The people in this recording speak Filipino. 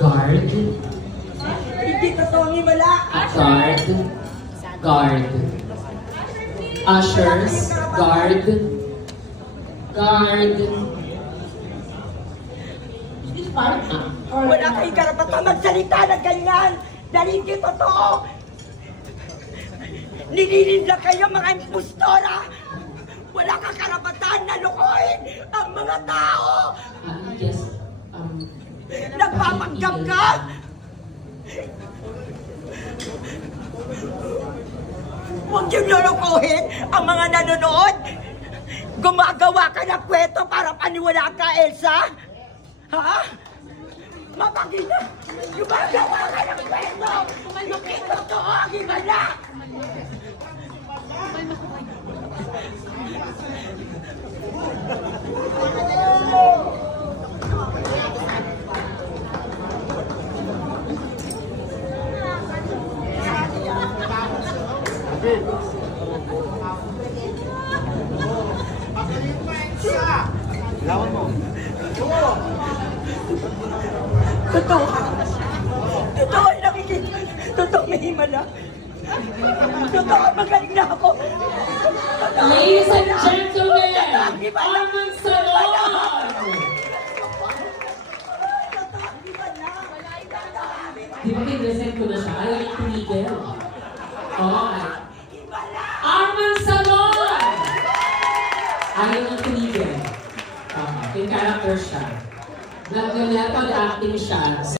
Guard. Hindi totoo ang himala. Guard. Guard. Ushers. Guard. Guard. Wala kayong karapatang magsalita ng ganyan. Dahil hindi totoo. Nililin lang kayo mga impostora. Wala kang karapatan na lukuhin ang mga tao. Yes. Nagpapanggap ka. Huwag yung lulukuhin ang mga nanonood. Gumagawa ka ng kwento para paniwala ka, Elsa? Ha? Mapakita! Gumagawa ka ng kwento! Hindi totoo ang himala! Lawan mo. Totoo. Totoo ay nakikita. Totoo may himala. Totoo magaling na ako. Ladies and gentlemen, Arman Salon! Di ba kinresent ko na siya? Ayaw yung tumigil. Oo. Arman Salon! Ayaw yung tumigil. Yung character siya. Nag-acting siya.